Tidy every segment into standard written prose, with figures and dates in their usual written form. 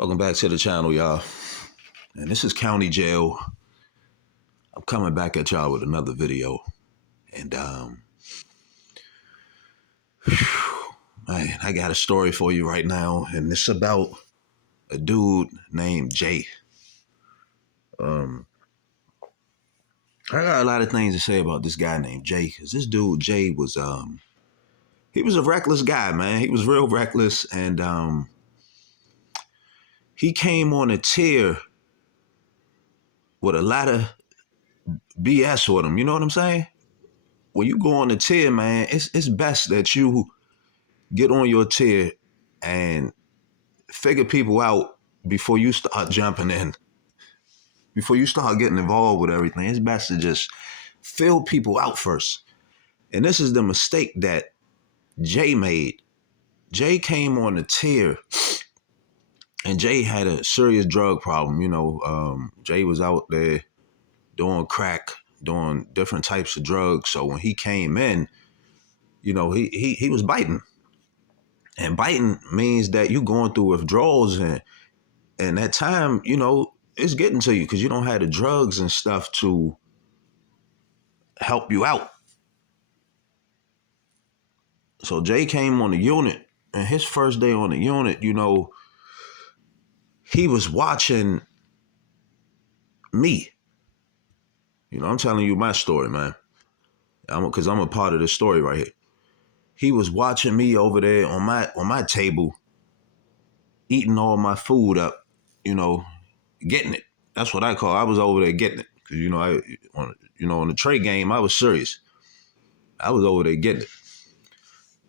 Welcome back to the channel, y'all. And this is County Jail. I'm coming back at y'all with another video. And man, I got a story for you right now, and it's about a dude named Jay. I got a lot of things to say about this guy named Jay, because this dude Jay was he was a reckless guy, man. He was real reckless, and he came on a tear with a lot of BS with him. You know what I'm saying? When you go on a tear, man, it's best that you get on your tear and figure people out before you start jumping in. Before you start getting involved with everything, it's best to just fill people out first. And this is the mistake that Jay made. Jay came on a tear, and Jay had a serious drug problem. Jay was out there doing crack, doing different types of drugs. So when he came in, he was biting. And biting means that you going through withdrawals, and that time, it's getting to you because you don't have the drugs and stuff to help you out. So Jay came on the unit, and his first day on the unit, he was watching me. I'm telling you my story, man. Because I'm a part of this story right here. He was watching me over there on my table, eating all my food up, getting it. That's what I call. I was over there getting it. Because on the trade game, I was serious. I was over there getting it.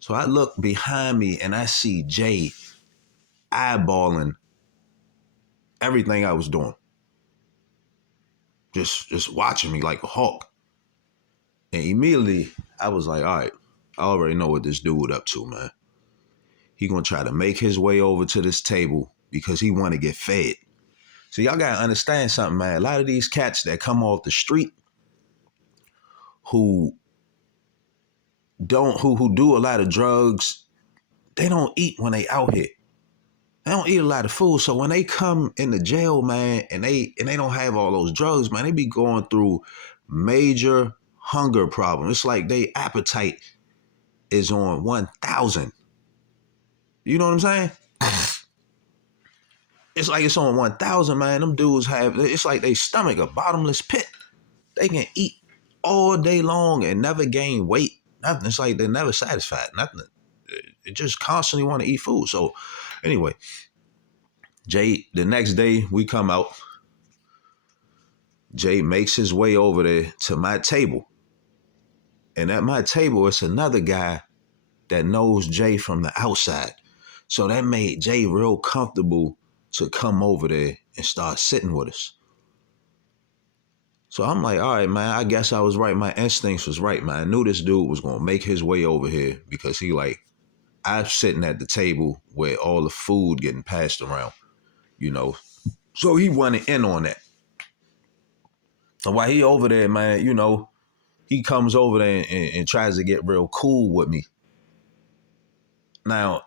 So I look behind me and I see Jay eyeballing everything I was doing. Just watching me like a hawk. And immediately I was like, all right, I already know what this dude up to, man. He gonna try to make his way over to this table because he want to get fed. So y'all gotta understand something, man. A lot of these cats that come off the street who do a lot of drugs, they don't eat when they out here. They don't eat a lot of food. So when they come in the jail, man, and they don't have all those drugs, man, they be going through major hunger problems. It's like their appetite is on 1,000. You know what I'm saying? It's like it's on 1,000, man. Them dudes it's like they stomach a bottomless pit. They can eat all day long and never gain weight. Nothing. It's like they're never satisfied. Nothing. They just constantly want to eat food. So anyway, Jay, the next day we come out, Jay makes his way over there to my table. And at my table, it's another guy that knows Jay from the outside. So that made Jay real comfortable to come over there and start sitting with us. So I'm like, all right, man, I guess I was right. My instincts was right, man. I knew this dude was going to make his way over here because I'm sitting at the table where all the food getting passed around, So he wanted in on that. So while he over there, man, he comes over there and tries to get real cool with me. Now,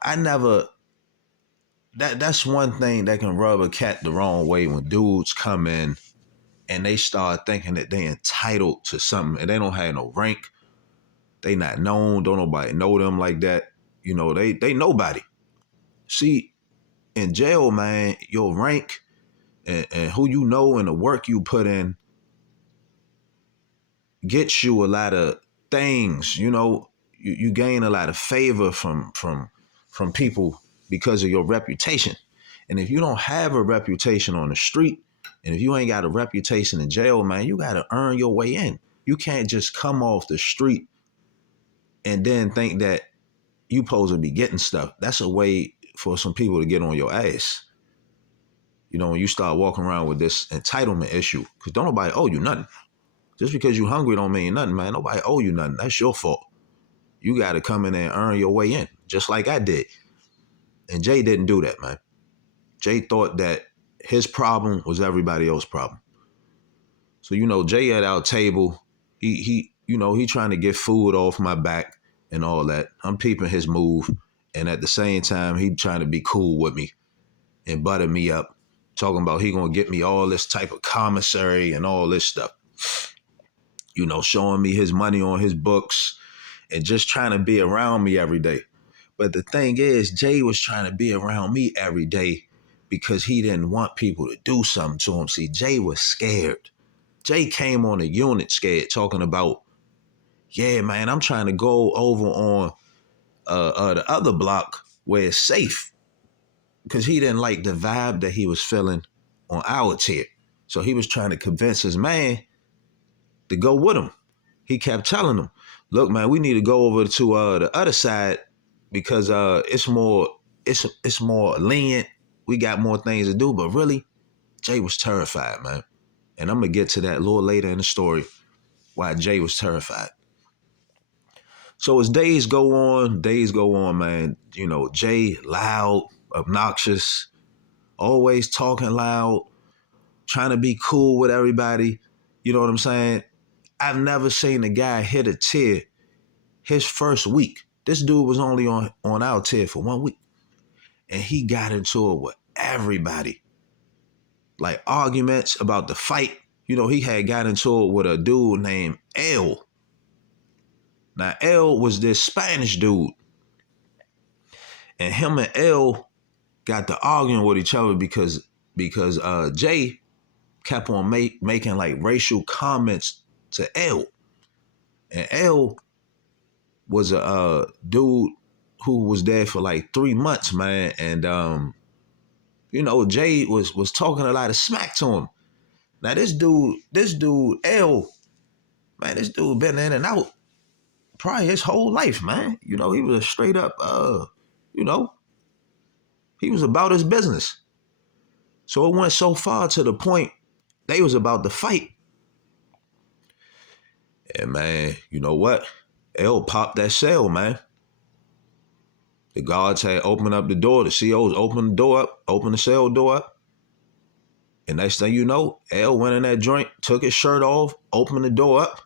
that's one thing that can rub a cat the wrong way when dudes come in and they start thinking that they entitled to something and they don't have no rank. They not known. Don't nobody know them like that. They nobody. See, in jail, man, your rank and who you know and the work you put in gets you a lot of things. You gain a lot of favor from people because of your reputation. And if you don't have a reputation on the street, and if you ain't got a reputation in jail, man, you got to earn your way in. You can't just come off the street and then think that you supposed to be getting stuff. That's a way for some people to get on your ass. When you start walking around with this entitlement issue, because don't nobody owe you nothing. Just because you hungry don't mean nothing, man. Nobody owe you nothing. That's your fault. You got to come in there and earn your way in, just like I did. And Jay didn't do that, man. Jay thought that his problem was everybody else's problem. So, Jay at our table, he trying to get food off my back and all that. I'm peeping his move. And at the same time, he trying to be cool with me. and buttered me up, talking about he gonna get me all this type of commissary and all this stuff. Showing me his money on his books and just trying to be around me every day. But the thing is, Jay was trying to be around me every day because he didn't want people to do something to him. See, Jay was scared. Jay came on a unit scared, talking about, yeah, man, I'm trying to go over on the other block where it's safe, because he didn't like the vibe that he was feeling on our tier. So he was trying to convince his man to go with him. He kept telling him, look, man, we need to go over to the other side because it's more lenient. We got more things to do. But really, Jay was terrified, man. And I'm going to get to that a little later in the story, why Jay was terrified. So as days go on, man, Jay loud, obnoxious, always talking loud, trying to be cool with everybody. You know what I'm saying? I've never seen a guy hit a tier his first week. This dude was only on our tier for 1 week. And he got into it with everybody. Like arguments about the fight. He had got into it with a dude named L. Now, L was this Spanish dude. And him and L got to arguing with each other because Jay kept on making like racial comments to L. And L was a dude who was there for like 3 months, man. And, Jay was talking a lot of smack to him. Now, this dude, L, man, this dude been in and out probably his whole life, man. He was a straight up, he was about his business. So it went so far to the point they was about to fight. And, man, you know what? L popped that cell, man. The guards had opened up the door. The COs opened the door up, opened the cell door up. And next thing you know, L went in that joint, took his shirt off, opened the door up.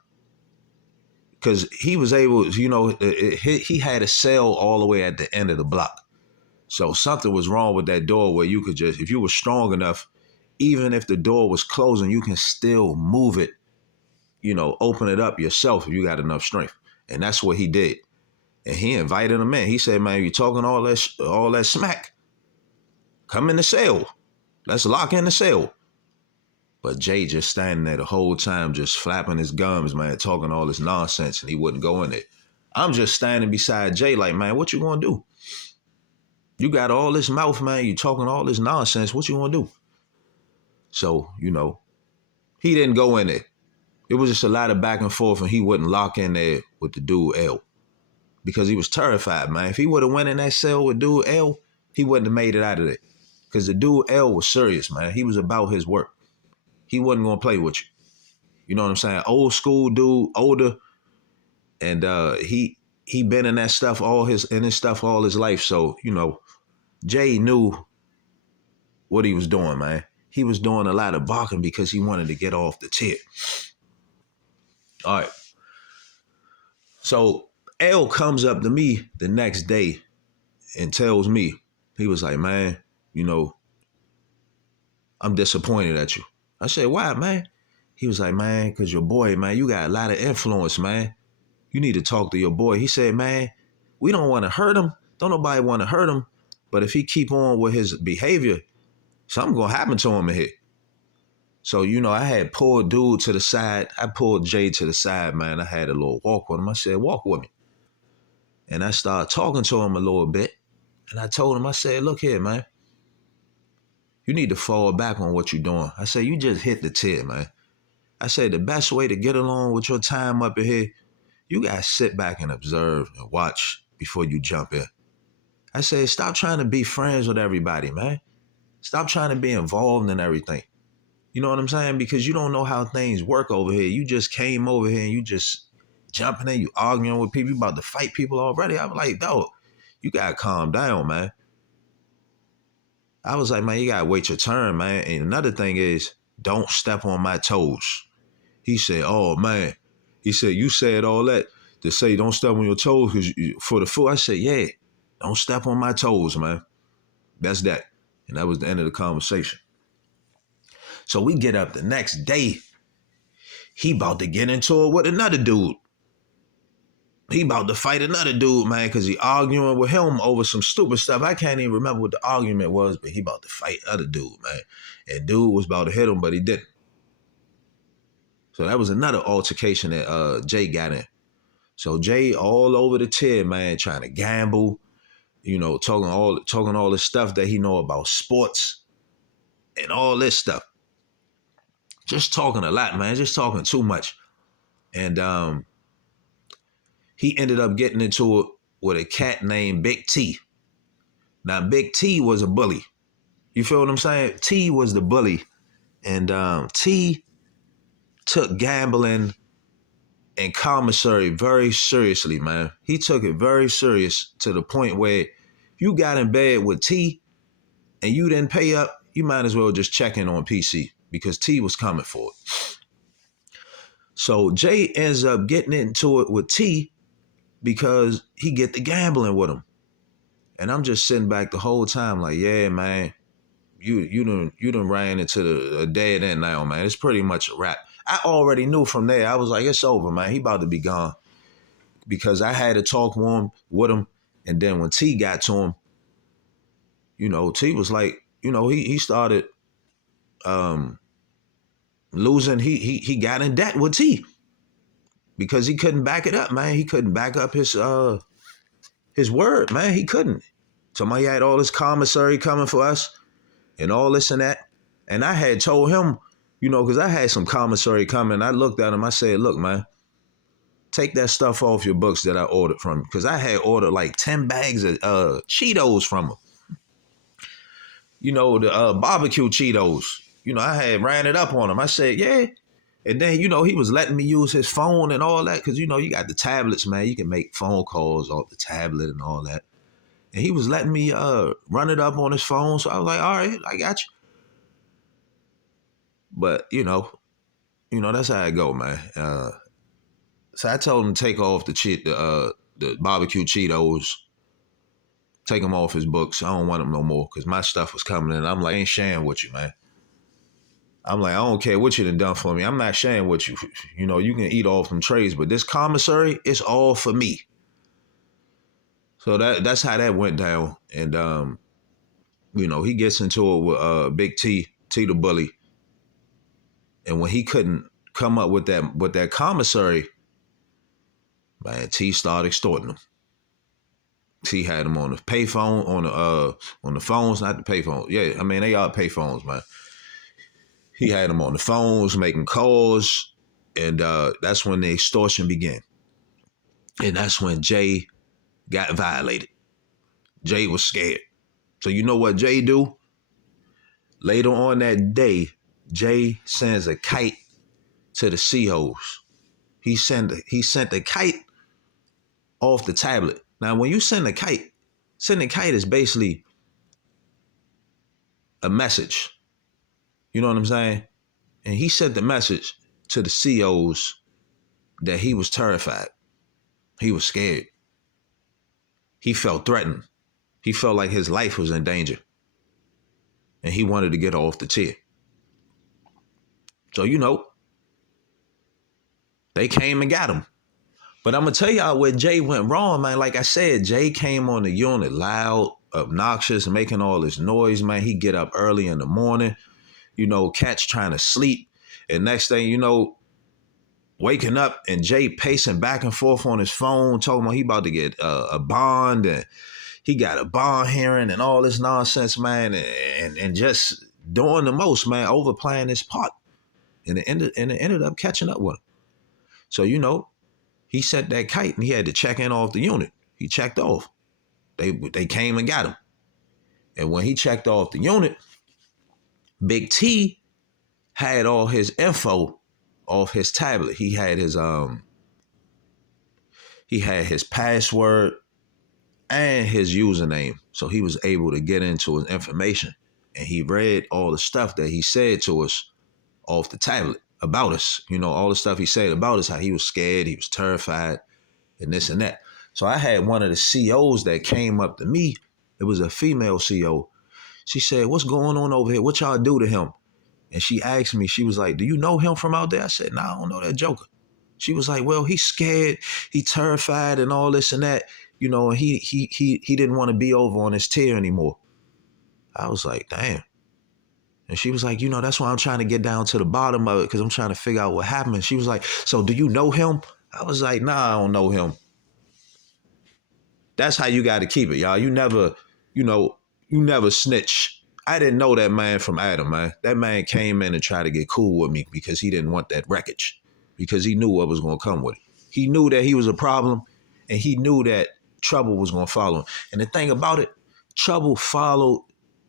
Because he was able, he had a cell all the way at the end of the block. So something was wrong with that door where you could just, if you were strong enough, even if the door was closing, you can still move it, open it up yourself if you got enough strength. And that's what he did. And he invited him in. He said, man, you talking all that smack? Come in the cell. Let's lock in the cell. But Jay just standing there the whole time, just flapping his gums, man, talking all this nonsense, and he wouldn't go in there. I'm just standing beside Jay like, man, what you gonna do? You got all this mouth, man. You talking all this nonsense. What you gonna do? So, he didn't go in there. It was just a lot of back and forth, and he wouldn't lock in there with the dude L because he was terrified, man. If he would have went in that cell with dude L, he wouldn't have made it out of there because the dude L was serious, man. He was about his work. He wasn't going to play with you. You know what I'm saying? Old school dude, older. And he been in that stuff all his life. So, Jay knew what he was doing, man. He was doing a lot of barking because he wanted to get off the tier. All right. So L comes up to me the next day and tells me, he was like, man, I'm disappointed at you. I said, why, man? He was like, man, because your boy, man, you got a lot of influence, man. You need to talk to your boy. He said, man, we don't want to hurt him. Don't nobody want to hurt him. But if he keep on with his behavior, something going to happen to him in here. So, I had pulled dude to the side. I pulled Jay to the side, man. I had a little walk with him. I said, walk with me. And I started talking to him a little bit. And I told him, I said, look here, man. You need to fall back on what you're doing. I said, you just hit the tier, man. I said, the best way to get along with your time up in here, you got to sit back and observe and watch before you jump in. I said, stop trying to be friends with everybody, man. Stop trying to be involved in everything. You know what I'm saying? Because you don't know how things work over here. You just came over here and you just jumping in, you arguing with people, you about to fight people already. I was like, dog, you got to calm down, man. I was like, man, you got to wait your turn, man. And another thing is, don't step on my toes. He said, oh, man. He said, you said all that to say don't step on your toes for the foot. I said, yeah, don't step on my toes, man. That's that. And that was the end of the conversation. So we get up the next day. He about to get into it with another dude. He about to fight another dude, man, because he arguing with him over some stupid stuff. I can't even remember what the argument was, but he about to fight other dude, man. And dude was about to hit him, but he didn't. So that was another altercation that Jay got in. So Jay all over the tier, man, trying to gamble, you know, talking all this stuff that he know about sports and all this stuff. Just talking a lot, man. Just talking too much. And he ended up getting into it with a cat named Big T. Now, Big T was a bully. You feel what I'm saying? T was the bully. And T took gambling and commissary very seriously, man. He took it very serious to the point where you got in bed with T and you didn't pay up, you might as well just check in on PC because T was coming for it. So Jay ends up getting into it with T because he get the gambling with him. And I'm just sitting back the whole time like, yeah, man, you done ran into a dead end now, man. It's pretty much a wrap. I already knew from there. I was like, it's over, man. He about to be gone. Because I had to talk with him. And then when T got to him, you know, T was like, you know, he started losing. He got in debt with T because he couldn't back it up, man. He couldn't back up his word, man. He couldn't. Somebody had all this commissary coming for us and all this and that. And I had told him, you know, because I had some commissary coming. I looked at him. I said, look, man, take that stuff off your books that I ordered from you. Because I had ordered like 10 bags of Cheetos from him. You know, the barbecue Cheetos. You know, I had ran it up on him. I said, yeah. And then, you know, he was letting me use his phone and all that. Because, you know, you got the tablets, man. You can make phone calls off the tablet and all that. And he was letting me run it up on his phone. So I was like, all right, I got you. But, you know, that's how it go, man. So I told him to take off the barbecue Cheetos, take them off his books. I don't want them no more because my stuff was coming in. I'm like, I ain't sharing with you, man. I'm like, I don't care what you done for me. I'm not sharing with you. You know, you can eat off them trays, but this commissary, it's all for me. So that's how that went down. And, you know, he gets into it with Big T the bully. And when he couldn't come up with that commissary, man, T started extorting him. T had him on the payphone, on the phones, not the payphone. Yeah, I mean, they are payphones, man. He had him on the phones, making calls, and that's when the extortion began. And that's when Jay got violated. Jay was scared. So you know what Jay do? Later on that day, Jay sends a kite to the COs. He sent a kite off the tablet. Now, when you send a kite is basically a message. You know what I'm saying? And he sent the message to the COs that he was terrified. He was scared. He felt threatened. He felt like his life was in danger. And he wanted to get off the tier. So, you know, they came and got him. But I'm going to tell y'all where Jay went wrong, man. Like I said, Jay came on the unit loud, obnoxious, making all this noise, man. He get up early in the morning, you know, cats trying to sleep. And next thing you know, waking up and Jay pacing back and forth on his phone, talking about he about to get a bond and he got a bond hearing and all this nonsense, man. And just doing the most, man, overplaying his part. And it ended up catching up with him. So, you know, he set that kite and he had to check in off the unit. He checked off. They came and got him. And when he checked off the unit, Big T had all his info off his tablet. He had his password and his username. So he was able to get into his information. And he read all the stuff that he said to us off the tablet about us. You know, all the stuff he said about us, how he was scared, he was terrified, and this and that. So I had one of the COs that came up to me. It was a female CO. She said, what's going on over here? What y'all do to him? And she asked me, she was like, do you know him from out there? I said, nah, I don't know that joker. She was like, well, he's scared, he terrified and all this and that, and he didn't want to be over on his tier anymore. I was like, damn. And she was like, that's why I'm trying to get down to the bottom of it, because I'm trying to figure out what happened. She was like, so do you know him? I was like, nah, I don't know him. That's how you got to keep it, y'all. You never snitch. I didn't know that man from Adam, man. That man came in and tried to get cool with me because he didn't want that wreckage, because he knew what was going to come with it. He knew that he was a problem, and he knew that trouble was going to follow him. And the thing about it, trouble followed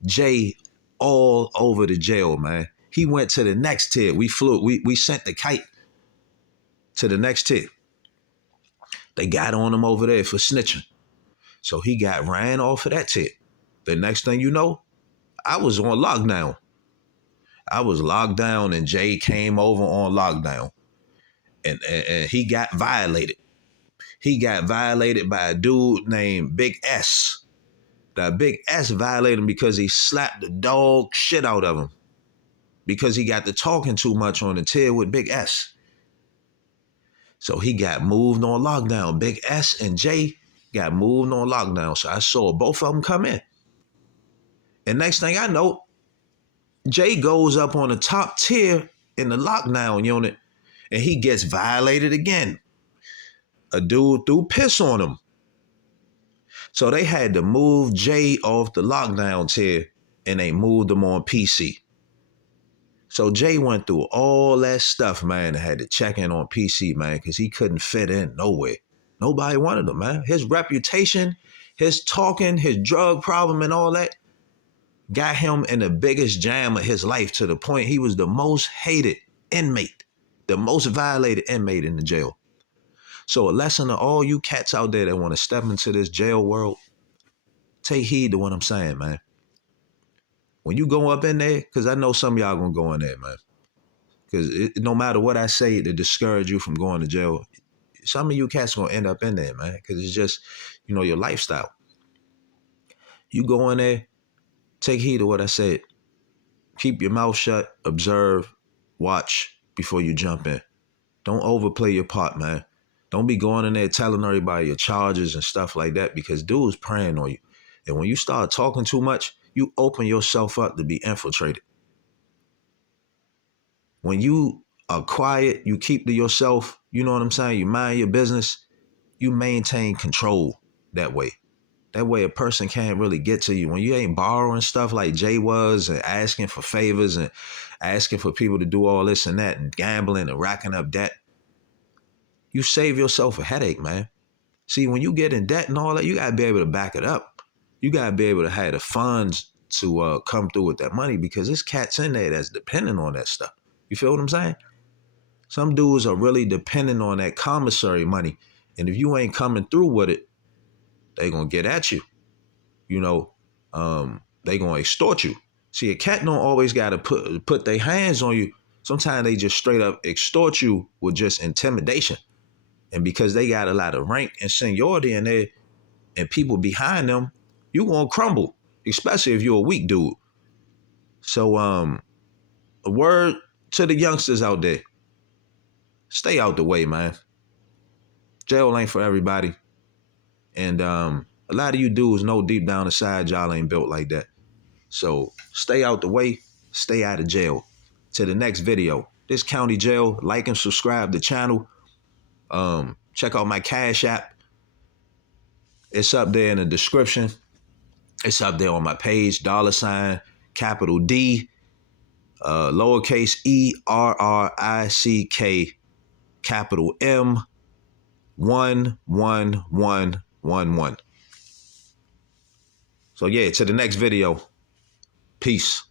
Jay all over the jail, man. He went to the next tier. We sent the kite to the next tier. They got on him over there for snitching. So he got ran off of that tier. The next thing you know, I was on lockdown. I was locked down, and Jay came over on lockdown. And he got violated. He got violated by a dude named Big S. That Big S violated him because he slapped the dog shit out of him, because he got to talking too much on the tier with Big S. So he got moved on lockdown. Big S and Jay got moved on lockdown. So I saw both of them come in. And next thing I know, Jay goes up on the top tier in the lockdown unit, and he gets violated again. A dude threw piss on him. So they had to move Jay off the lockdown tier, and they moved him on PC. So Jay went through all that stuff, man, and had to check in on PC, man, because he couldn't fit in nowhere. Nobody wanted him, man. His reputation, his talking, his drug problem and all that got him in the biggest jam of his life, to the point he was the most hated inmate, the most violated inmate in the jail. So a lesson to all you cats out there that want to step into this jail world, take heed to what I'm saying, man. When you go up in there, because I know some of y'all going to go in there, man. Because no matter what I say to discourage you from going to jail, some of you cats going to end up in there, man. Because it's just, your lifestyle. You go in there, take heed to what I said. Keep your mouth shut, observe, watch before you jump in. Don't overplay your part, man. Don't be going in there telling everybody your charges and stuff like that, because dude's preying on you. And when you start talking too much, you open yourself up to be infiltrated. When you are quiet, you keep to yourself, you know what I'm saying? You mind your business, you maintain control that way. That way a person can't really get to you. When you ain't borrowing stuff like Jay was, and asking for favors and asking for people to do all this and that, and gambling and racking up debt, you save yourself a headache, man. See, when you get in debt and all that, you got to be able to back it up. You got to be able to have the funds to come through with that money, because there's cats in there that's dependent on that stuff. You feel what I'm saying? Some dudes are really dependent on that commissary money. And if you ain't coming through with it, they going to get at you. They going to extort you. See, a cat don't always got to put their hands on you. Sometimes they just straight up extort you with just intimidation. And because they got a lot of rank and seniority in there and people behind them, you going to crumble, especially if you're a weak dude. So a word to the youngsters out there. Stay out the way, man. Jail ain't for everybody. And a lot of you dudes know deep down inside y'all ain't built like that. So stay out the way. Stay out of jail. To the next video. This county jail. Like and subscribe to the channel. Check out my Cash App. It's up there in the description. It's up there on my page. $ capital D, lowercase ERRICK, capital M, 11111. So yeah, to the next video. Peace.